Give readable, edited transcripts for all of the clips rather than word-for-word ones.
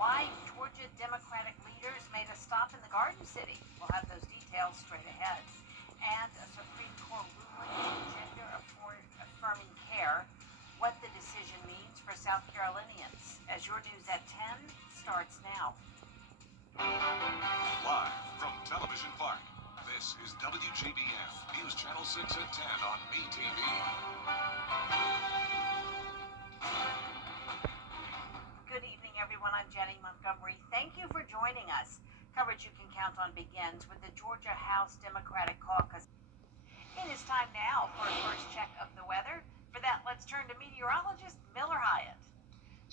Why Georgia Democratic leaders made a stop in the Garden City. We'll have those details straight ahead. And a Supreme Court ruling on gender affirming care, what the decision means for South Carolinians. As your news at 10 starts now. Live from Television Park, this is WJBF News Channel 6 at 10 on MeTV. Good evening, everyone. I'm Jenny Montgomery. Thank you for joining us. Coverage you can count on begins with the Georgia House Democratic Caucus. It is time now for a first check of the weather. For that, let's turn to meteorologist Miller Hyatt.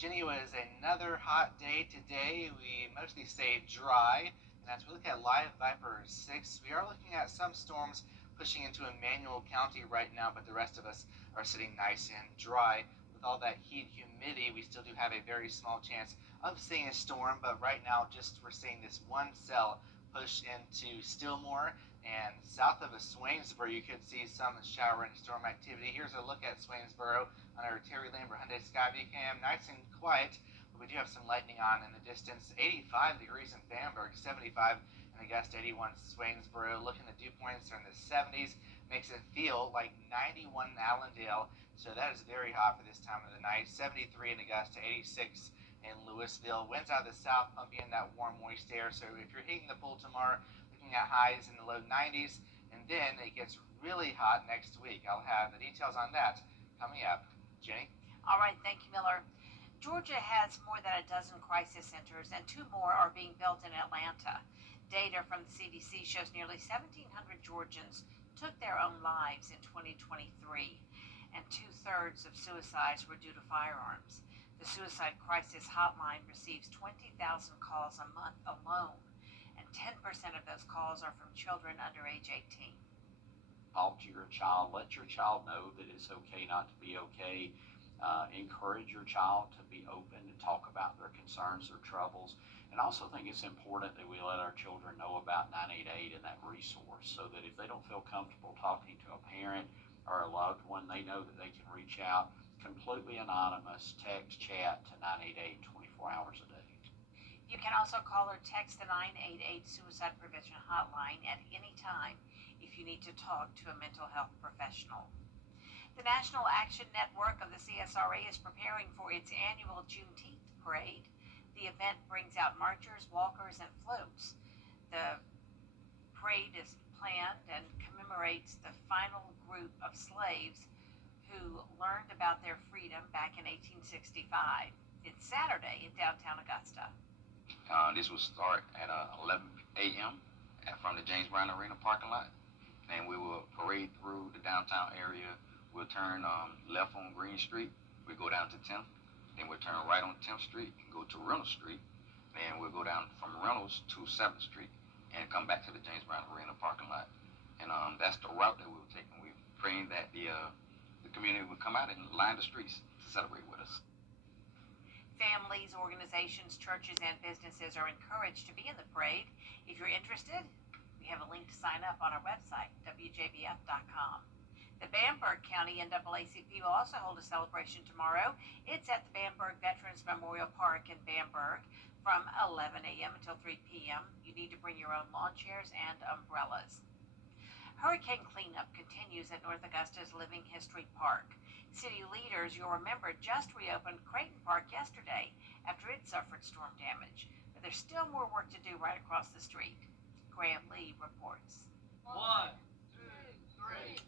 Jenny, was another hot day today. We mostly stayed dry. And as we look at Live Viper 6, we are looking at some storms pushing into Emmanuel County right now, but the rest of us are sitting nice and dry. With all that heat and humidity, we still do have a very small chance of seeing a storm, but right now we're seeing this one cell push into Stillmore, and south of Swainsboro you could see some shower and storm activity. Here's a look at Swainsboro on our Terry Lambert Hyundai Skyview cam. Nice and quiet, but we do have some lightning on in the distance. 85 degrees in Bamberg, 75 in Augusta, 81 Swainsboro. Looking at dew points are in the 70s, makes it feel like 91 in Allendale, so that is very hot for this time of the night. 73 in Augusta, 86 in Louisville. Winds out of the south pumping in that warm, moist air, so if you're heating the pool tomorrow, looking at highs in the low 90s, and then it gets really hot next week. I'll have the details on that coming up. Jenny? All right, thank you, Miller. Georgia has more than a dozen crisis centers, and 2 more are being built in Atlanta. Data from the CDC shows nearly 1,700 Georgians took their own lives in 2023, and 2/3 of suicides were due to firearms. The Suicide Crisis Hotline receives 20,000 calls a month alone, and 10% of those calls are from children under age 18. Talk to your child. Let your child know that it's okay not to be okay. Encourage your child to be open and talk about their concerns, their troubles. And I also think it's important that we let our children know about 988 and that resource, so that if they don't feel comfortable talking to a parent or a loved one, they know that they can reach out completely anonymous, text, chat to 988 24 hours a day. You can also call or text the 988 Suicide Prevention Hotline at any time if you need to talk to a mental health professional. The National Action Network of the CSRA is preparing for its annual Juneteenth parade. The event brings out marchers, walkers, and floats. The parade is planned and commemorates the final group of slaves who learned about their freedom back in 1865. It's Saturday in downtown Augusta. This will start at 11 a.m. from the James Brown Arena parking lot, and we will parade through the downtown area. We'll turn left on Green Street. We go down to 10th, then we'll turn right on 10th Street and go to Reynolds Street, and we'll go down from Reynolds to 7th Street and come back to the James Brown Arena parking lot. And that's the route that we'll take, and we're praying that the community will come out and line the streets to celebrate with us. Families, organizations, churches, and businesses are encouraged to be in the parade. If you're interested, we have a link to sign up on our website, WJBF.com. The Bamberg County NAACP will also hold a celebration tomorrow. It's at the Bamberg Veterans Memorial Park in Bamberg from 11 a.m. until 3 p.m. You need to bring your own lawn chairs and umbrellas. Hurricane cleanup continues at North Augusta's Living History Park. City leaders, you'll remember, just reopened Creighton Park yesterday after it suffered storm damage. But there's still more work to do right across the street. Graham Lee reports. 1, 2, 3.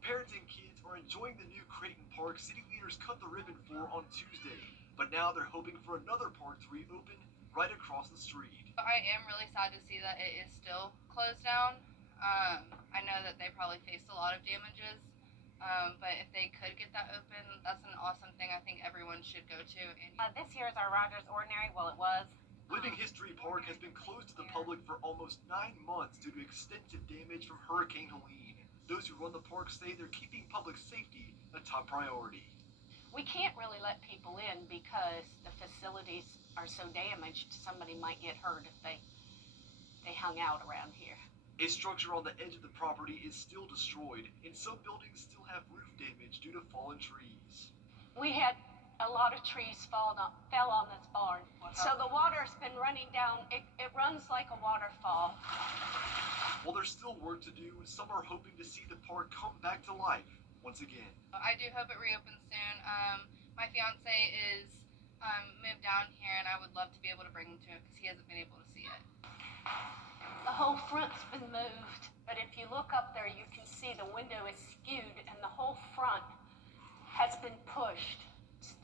Parents and kids are enjoying the new Creighton Park city leaders cut the ribbon for on Tuesday, but now they're hoping for another park to reopen right across the street. I am really sad to see that it is still closed down. I know that they probably faced a lot of damages, but if they could get that open, that's an awesome thing I think everyone should go to. This year is our Rogers Ordinary. Well, it was. Living History Park has been closed to the public for almost 9 months due to extensive damage from Hurricane Helene. Those who run the park say they're keeping public safety a top priority. We can't really let people in because the facilities are so damaged. Somebody might get hurt if they hung out around here. A structure on the edge of the property is still destroyed, and some buildings still have roof damage due to fallen trees. We had a lot of trees fell on this barn. So the water's been running down. It runs like a waterfall. While there's still work to do, some are hoping to see the park come back to life once again. I do hope it reopens soon. My fiance is moved down here, and I would love to be able to bring him to it because he hasn't been able to see it. The whole front's been moved, but if you look up there, you can see the window is skewed and the whole front has been pushed.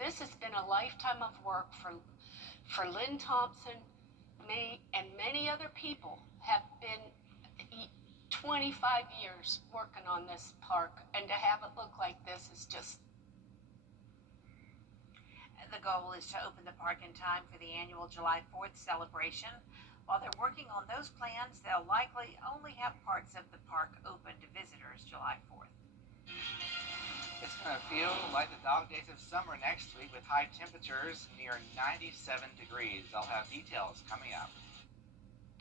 This has been a lifetime of work for Lynn Thompson, me, and many other people have been 25 years working on this park, and to have it look like this is just... The goal is to open the park in time for the annual July 4th celebration. While they're working on those plans, they'll likely only have parts of the park open to visitors July 4th. It's going to feel like the dog days of summer next week with high temperatures near 97 degrees. I'll have details coming up.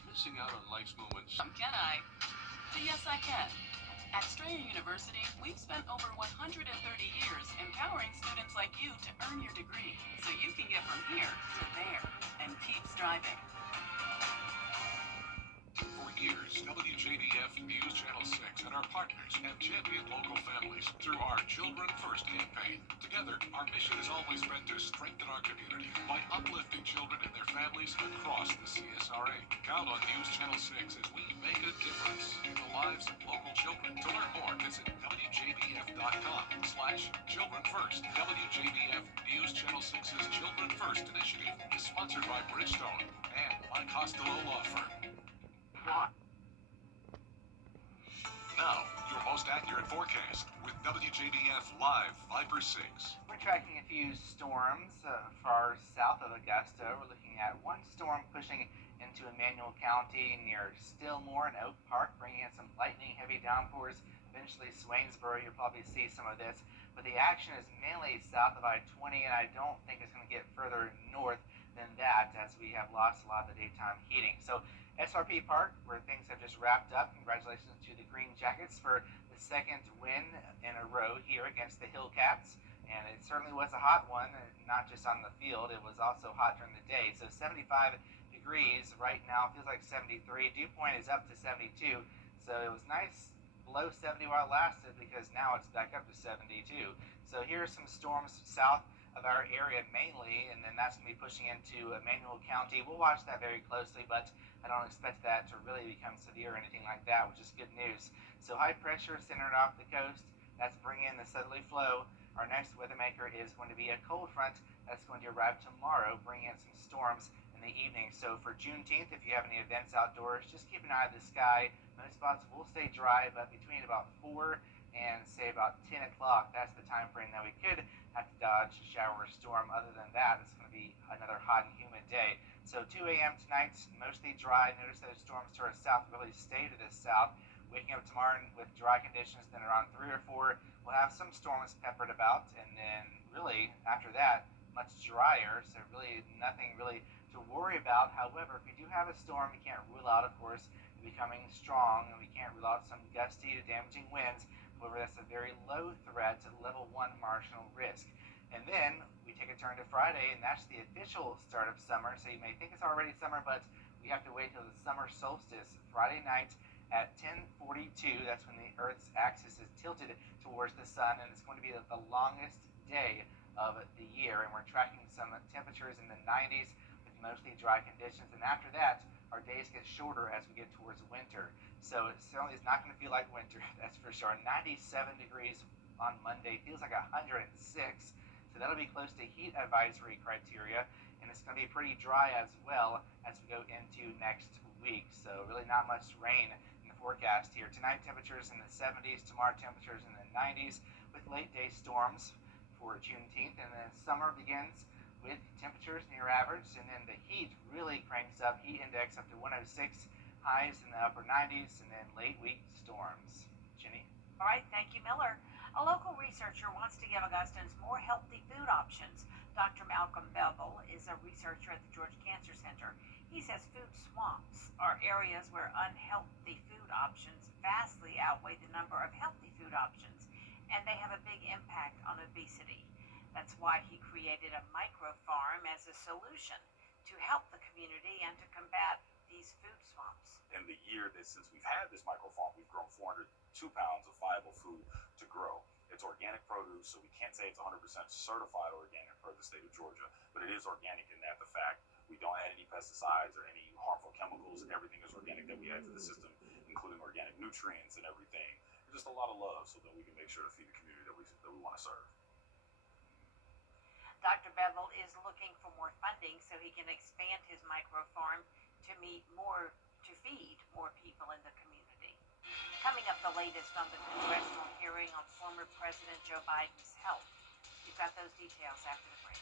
Missing out on life's moments. Can I? Yes, I can. At Strayer University, we've spent over 130 years empowering students like you to earn your degree so you can get from here to there and keep striving. For years, WJBF News Channel 6 and our partners have championed local families through our Children First campaign. Together, our mission has always been to strengthen our community by uplifting children and their families across the CSRA. Count on News Channel 6 as we make a difference in the lives of local children. To learn more, visit WJBF.com/Children First. WJBF News Channel 6's Children First initiative is sponsored by Bridgestone and my Costello Law Firm. Now, your most accurate forecast with WJBF Live Viper 6. We're tracking a few storms far south of Augusta. We're looking at one storm pushing into Emmanuel County near Stillmore and Oak Park, bringing in some lightning, heavy downpours. Eventually, Swainsboro, you'll probably see some of this. But the action is mainly south of I-20, and I don't think it's going to get further north than that as we have lost a lot of the daytime heating. So SRP Park, where things have just wrapped up. Congratulations to the Green Jackets for the second win in a row here against the Hillcats. And it certainly was a hot one, not just on the field. It was also hot during the day. So 75 degrees right now, feels like 73. Dew point is up to 72. So it was nice below 70 while it lasted because now it's back up to 72. So here are some storms south of our area mainly, and then that's going to be pushing into Emmanuel County. We'll watch that very closely, but I don't expect that to really become severe or anything like that, which is good news. So high pressure centered off the coast. That's bringing in the southerly flow. Our next weather maker is going to be a cold front that's going to arrive tomorrow, bringing in some storms in the evening. So for Juneteenth, if you have any events outdoors, just keep an eye on the sky. Most spots will stay dry, but between about 4 and say about 10 o'clock, that's the time frame that we could have to dodge a shower or storm. Other than that, it's going to be another hot and humid day. So 2 a.m. tonight, mostly dry. Notice those storms to our south really stay to the south. Waking up tomorrow with dry conditions, then around 3 or 4, we'll have some storms peppered about, and then really after that, much drier. So really nothing really to worry about. However, if we do have a storm, we can't rule out, of course, becoming strong, and we can't rule out some gusty to damaging winds. However, that's a very low threat to level 1 marginal risk. And then we take a turn to Friday, and that's the official start of summer. So you may think it's already summer, but we have to wait till the summer solstice, Friday night at 10:42. That's when the Earth's axis is tilted towards the sun, and it's going to be the longest day of the year. And we're tracking some temperatures in the 90s with mostly dry conditions. And after that, our days get shorter as we get towards winter. So it certainly is not going to feel like winter, that's for sure. 97 degrees on Monday, feels like 106. So that'll be close to heat advisory criteria, and it's going to be pretty dry as well as we go into next week. So really not much rain in the forecast here. Tonight temperatures in the 70s, tomorrow temperatures in the 90s with late day storms for Juneteenth, and then summer begins with temperatures near average, and then the heat really cranks up, heat index up to 106, highs in the upper 90s, and then late week storms. Jenny? All right, thank you, Miller. A local researcher wants to give Augustans more healthy food options. Dr. Malcolm Bevel is a researcher at the Georgia Cancer Center. He says food swamps are areas where unhealthy food options vastly outweigh the number of healthy food options, and they have a big impact on obesity. That's why he created a micro farm as a solution to help the community and to combat these food swamps. In the year that since we've had this micro farm, we've grown 402 pounds of viable food to grow. It's organic produce, so we can't say it's 100% certified organic for the state of Georgia, but it is organic in that the fact we don't add any pesticides or any harmful chemicals. Everything is organic that we add to the system, including organic nutrients and everything. Just a lot of love so that we can make sure to feed the community that we want to serve. Dr. Bevel is looking for more funding so he can expand his micro farm to feed more people in the community. Coming up, the latest on the congressional hearing on former President Joe Biden's health. You've got those details after the break.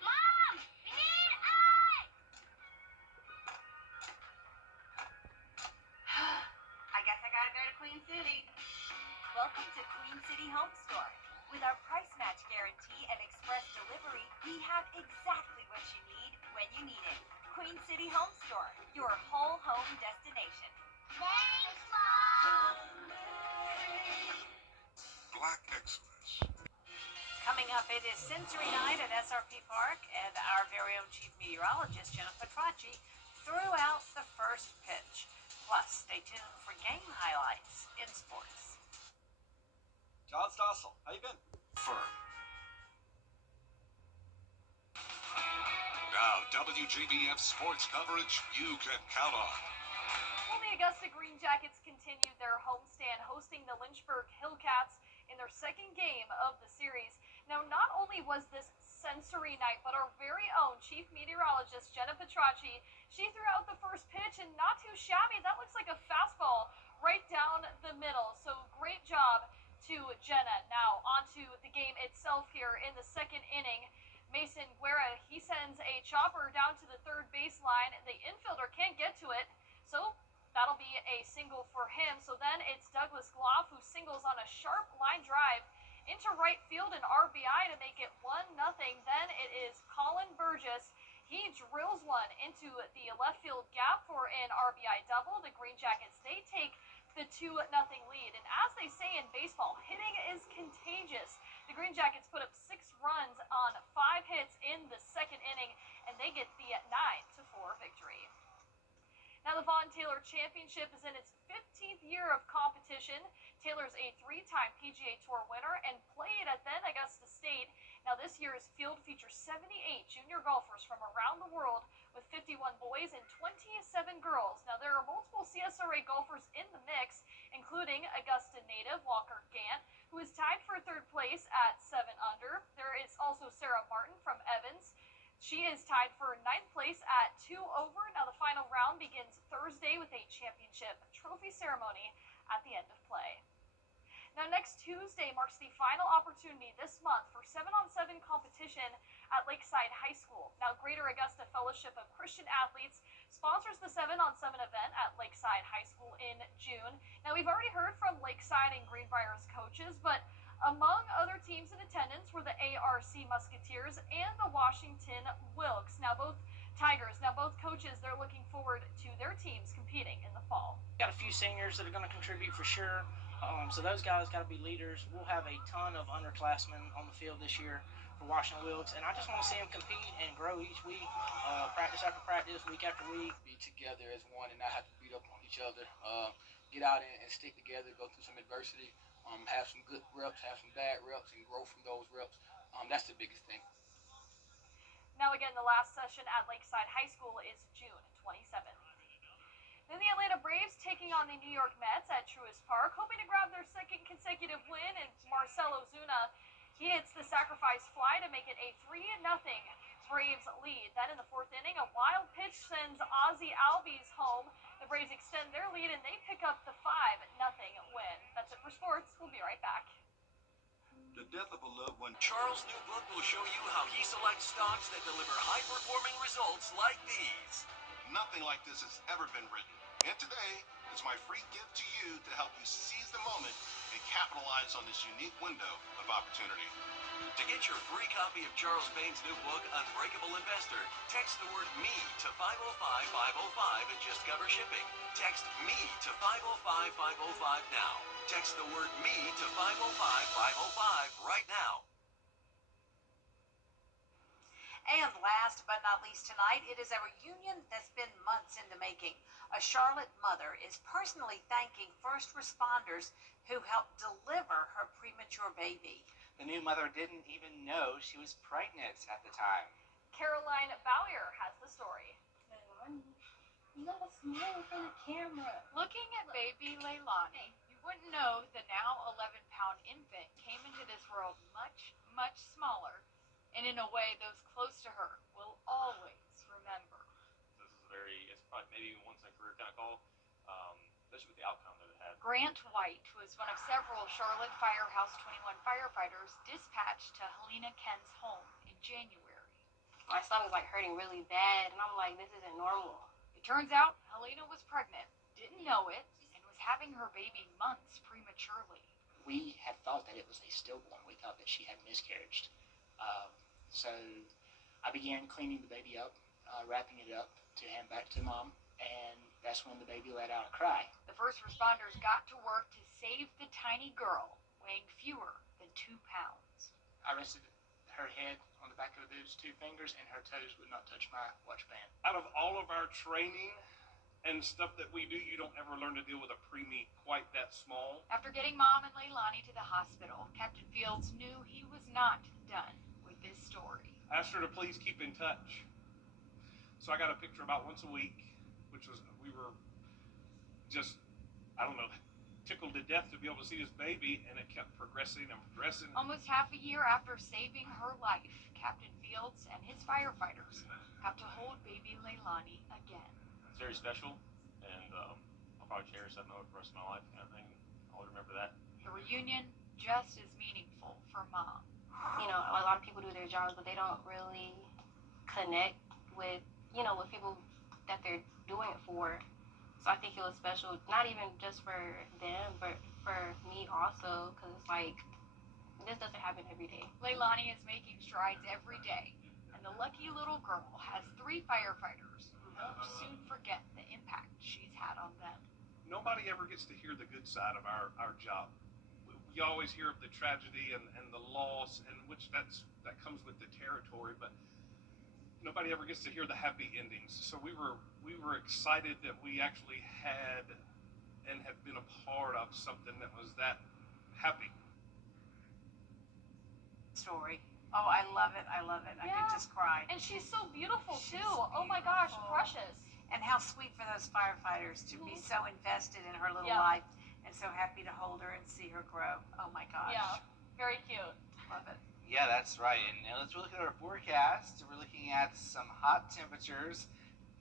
Mom, we need ice! I guess I gotta go to Queen City. Welcome to Queen City Home Store. With our price match guarantee and express delivery, we have exactly what you need when you need it. Queen City Home Store, your whole home destination. Thanks, Mom! Black excellence. Coming up, it is Sensory Night at SRP Park, and our very own chief meteorologist, Jenna Petracci, threw out the first pitch. Plus, stay tuned for game highlights in sports. John Stossel, how you been? Firm. Now, WJBF sports coverage you can count on. Well, the Augusta Green Jackets continued their homestand, hosting the Lynchburg Hillcats in their second game of the series. Now, not only was this sensory night, but our very own chief meteorologist, Jenna Petracci, she threw out the first pitch, and not too shabby. That looks like a fastball right down the middle. So great job to Jenna. Now, on to the game itself here in the second inning. Mason Guerra, he sends a chopper down to the third baseline. The infielder can't get to it, so that'll be a single for him. So then it's Douglas Gloff who singles on a sharp line drive into right field, and RBI to make it 1-0. Then it is Colin Burgess. He drills one into the left field gap for an RBI double. The Green Jackets, they take the 2-0 lead. And as they say in baseball, hitting is contagious. The Green Jackets put up 6 runs on 5 hits in the second inning, and they get the 9-4 victory. Now, the Vaughn Taylor Championship is in its 15th year of competition. Taylor's a 3-time PGA Tour winner and played at then Augusta State. Now, this year's field features 78 junior golfers from around the world, with 51 boys and 27 girls. Now, there are multiple CSRA golfers in the mix, including Augusta native Walker Gant, who is tied for 3rd place at 7 under. There is also Sarah Martin from Evans. She is tied for 9th place at 2 over. Now, the final round begins Thursday with a championship trophy ceremony at the end of play. Now, next Tuesday marks the final opportunity this month for 7-on-7 competition at Lakeside High School. Now, Greater Augusta Fellowship of Christian Athletes sponsors the 7-on-7 event at Lakeside High School in June. Now, we've already heard from Lakeside and Greenbrier's coaches, but among other teams in attendance were the ARC Musketeers and the Washington Wilkes. Now, both coaches, they're looking forward to their teams competing in the fall. Got a few seniors that are going to contribute for sure. So those guys got to be leaders. We'll have a ton of underclassmen on the field this year for Washington Wilkes, and I just want to see them compete and grow each week, practice after practice, week after week. Be together as one and not have to beat up on each other. Get out and stick together, go through some adversity, have some good reps, have some bad reps, and grow from those reps. That's the biggest thing. Now, again, the last session at Lakeside High School is June 27th. Then the Atlanta Braves taking on the New York Mets at Truist Park, hoping to grab their second consecutive win. And Marcell Ozuna, he hits the sacrifice fly to make it a 3-0 Braves lead. Then in the 4th inning, a wild pitch sends Ozzie Albies home. The Braves extend their lead, and they pick up the 5-0 win. That's it for sports. We'll be right back. The death of a loved one. Charles' new book will show you how he selects stocks that deliver high-performing results like these. Nothing like this has ever been written. And today is my free gift to you to help you seize the moment and capitalize on this unique window of opportunity. To get your free copy of Charles Payne's new book, Unbreakable Investor, text the word ME to 505-505 and just cover shipping. Text ME to 505-505 now. Text the word ME to 505-505 right now. And last but not least tonight, it is a reunion that's been months in the making. A Charlotte mother is personally thanking first responders who helped deliver her premature baby. The new mother didn't even know she was pregnant at the time. Caroline Bowyer has the story. You gotta smile for the camera. Looking at baby Leilani, you wouldn't know the now 11-pound infant came into this world much, much smaller, and in a way those close to her will always remember. This is it's probably maybe once in a career kind of call, especially with the outcome that it had. Grant White was one of several Charlotte Firehouse 21 firefighters dispatched to Helena Ken's home in January. My stomach was like hurting really bad, and I'm like, this isn't normal. It turns out Helena was pregnant, didn't know it, and was having her baby months prematurely. We had thought that it was a stillborn. We thought that she had miscarriaged. So I began cleaning the baby up, wrapping it up to hand back to mom, and that's when the baby let out a cry. The first responders got to work to save the tiny girl, weighing fewer than 2 pounds. I rested her head on the back of the boobs, 2 fingers, and her toes would not touch my watch band. Out of all of our training and stuff that we do, you don't ever learn to deal with a preemie quite that small. After getting Mom and Leilani to the hospital, Captain Fields knew he was not done with this story. I asked her to please keep in touch. So I got a picture about once a week, which was, we were just, I don't know, tickled to death to be able to see this baby, and it kept progressing and progressing. Almost half a year after saving her life, Captain Fields and his firefighters got to hold baby Leilani again. It's very special, and I'll probably cherish that moment for the rest of my life, kind of thing. I'll remember that. The reunion just as meaningful for Mom. You know, a lot of people do their jobs, but they don't really connect with, you know, with people that they're doing it for. So I think it was special, not even just for them, but for me also, because it's like, this doesn't happen every day. Leilani is making strides every day, and the lucky little girl has 3 firefighters who won't soon forget the impact she's had on them. Nobody ever gets to hear the good side of our job. We always hear of the tragedy and the loss, and which that comes with the territory, but nobody ever gets to hear the happy endings. So we were excited that we actually had and have been a part of something that was that happy. Story. Oh, I love it. I love it. I could just cry. And she's so beautiful too. Oh my gosh, precious. And how sweet for those firefighters to be so invested in her little Yeah. life and so happy to hold her and see her grow. Oh my gosh. Yeah, very cute. Love it. Yeah, that's right. And now let's look at our forecast. We're looking at some hot temperatures,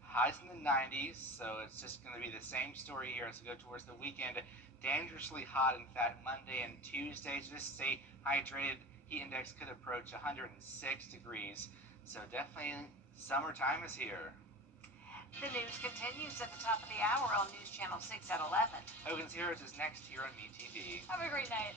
highs in the 90s. So it's just going to be the same story here as we go towards the weekend. Dangerously hot, in fact, Monday and Tuesday. Just stay hydrated. Heat index could approach 106 degrees. So definitely summertime is here. The news continues at the top of the hour on News Channel 6 at 11. Hogan's Heroes is next here on MeTV. Have a great night.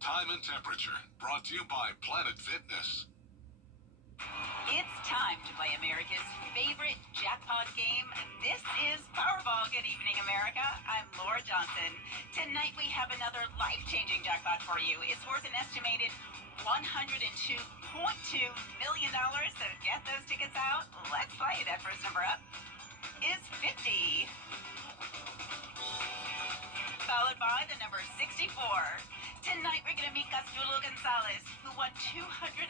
Time and temperature brought to you by Planet Fitness. It's time to play America's favorite jackpot game. This is Powerball. Good evening, America. I'm Laura Johnson. Tonight we have another life-changing jackpot for you. It's worth an estimated $102.2 million. So get those tickets out. Let's play. That first number up is 50. Followed by the number 64. Tonight we're going to meet Gastulo Gonzalez, who won $250,000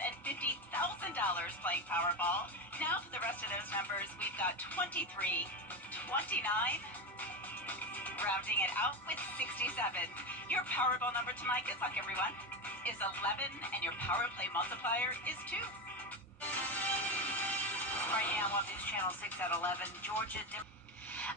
playing Powerball. Now for the rest of those numbers, we've got 23, 29, rounding it out with 67. Your Powerball number tonight, good luck everyone, is 11, and your Power Play multiplier is 2. Right now on News Channel 6 at 11, Georgia.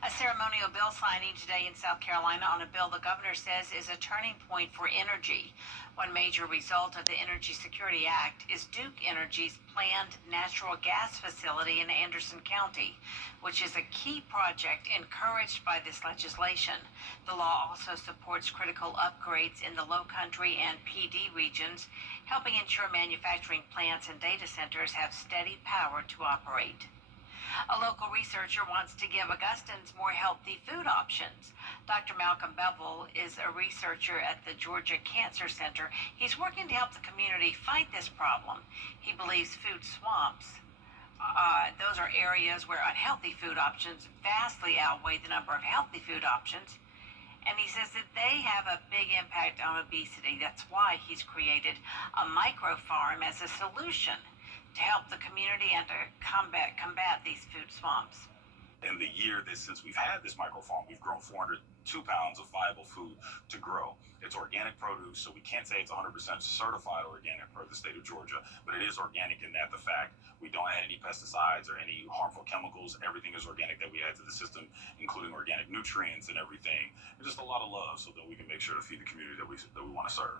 A ceremonial bill signing today in South Carolina on a bill the governor says is a turning point for energy. One major result of the Energy Security Act is Duke Energy's planned natural gas facility in Anderson County, which is a key project encouraged by this legislation. The law also supports critical upgrades in the Lowcountry and PD regions, helping ensure manufacturing plants and data centers have steady power to operate. A local researcher wants to give Augustans more healthy food options. Dr. Malcolm Bevel is a researcher at the Georgia Cancer Center. He's working to help the community fight this problem. He believes food swamps, those are areas where unhealthy food options vastly outweigh the number of healthy food options. And he says that they have a big impact on obesity. That's why he's created a micro farm as a solution to help the community and to combat these food swamps. In the year that since we've had this microfarm, we've grown 402 pounds of viable food to grow. It's organic produce, so we can't say it's 100% certified organic per the state of Georgia, but it is organic in that the fact we don't add any pesticides or any harmful chemicals. Everything is organic that we add to the system, including organic nutrients and everything. And just a lot of love so that we can make sure to feed the community that we want to serve.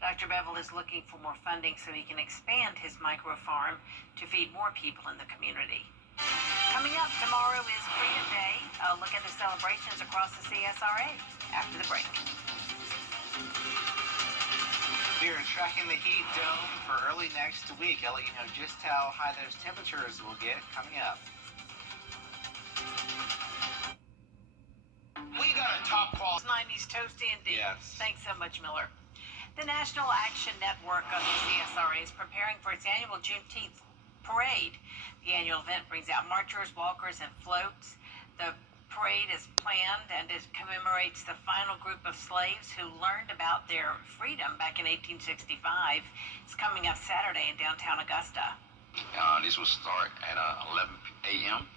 Dr. Bevel is looking for more funding so he can expand his micro farm to feed more people in the community. Coming up tomorrow is Freedom Day. A look at the celebrations across the CSRA after the break. We are tracking the heat dome for early next week. I'll let you know just how high those temperatures will get coming up. We got a top quality 90s toasty indeed. Yes. Thanks so much, Miller. The National Action Network of the CSRA is preparing for its annual Juneteenth parade. The annual event brings out marchers, walkers, and floats. The parade is planned and it commemorates the final group of slaves who learned about their freedom back in 1865. It's coming up Saturday in downtown Augusta. This will start at 11 a.m.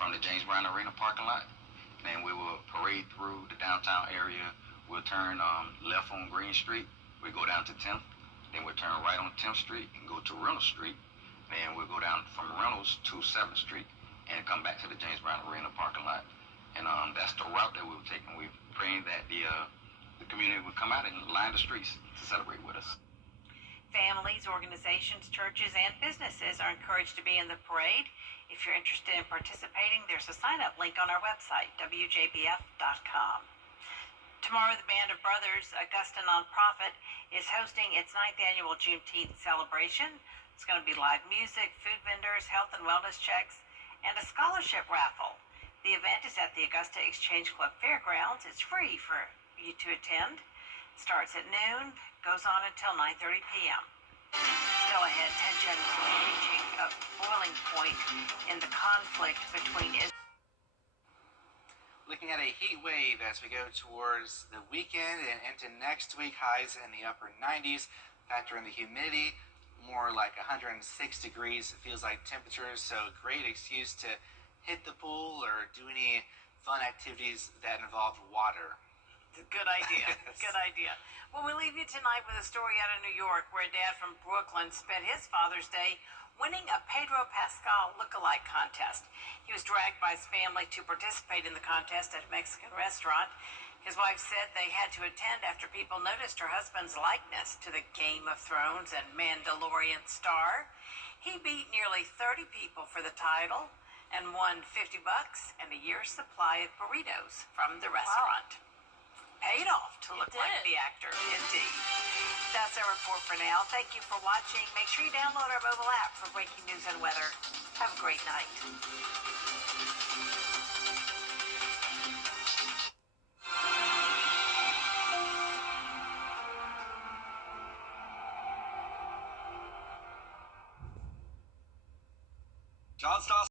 From the James Brown Arena parking lot. And we will parade through the downtown area. We'll turn left on Green Street. We go down to 10th, then we'll turn right on 10th Street and go to Reynolds Street. Then we'll go down from Reynolds to 7th Street and come back to the James Brown Arena parking lot. And that's the route that we'll take. And we're praying that the community will come out and line the streets to celebrate with us. Families, organizations, churches, and businesses are encouraged to be in the parade. If you're interested in participating, there's a sign-up link on our website, WJBF.com. Tomorrow, the Band of Brothers, Augusta nonprofit, is hosting its 9th annual Juneteenth celebration. It's going to be live music, food vendors, health and wellness checks, and a scholarship raffle. The event is at the Augusta Exchange Club Fairgrounds. It's free for you to attend. It starts at noon, goes on until 9:30 p.m. Still ahead, tensions reaching a boiling point in the conflict between Israel. Looking at a heat wave as we go towards the weekend and into next week, highs in the upper 90s. Factor in the humidity, more like 106 degrees. It feels like temperatures, so great excuse to hit the pool or do any fun activities that involve water. Good idea. Good idea. Well, we leave you tonight with a story out of New York where a dad from Brooklyn spent his Father's Day winning a Pedro Pascal look-alike contest. He was dragged by his family to participate in the contest at a Mexican restaurant. His wife said they had to attend after people noticed her husband's likeness to the Game of Thrones and Mandalorian star. He beat nearly 30 people for the title and won $50 and a year's supply of burritos from the restaurant. Wow. Paid off to look like the actor, indeed. That's our report for now. Thank you for watching. Make sure you download our mobile app for breaking news and weather. Have a great night. John Stoss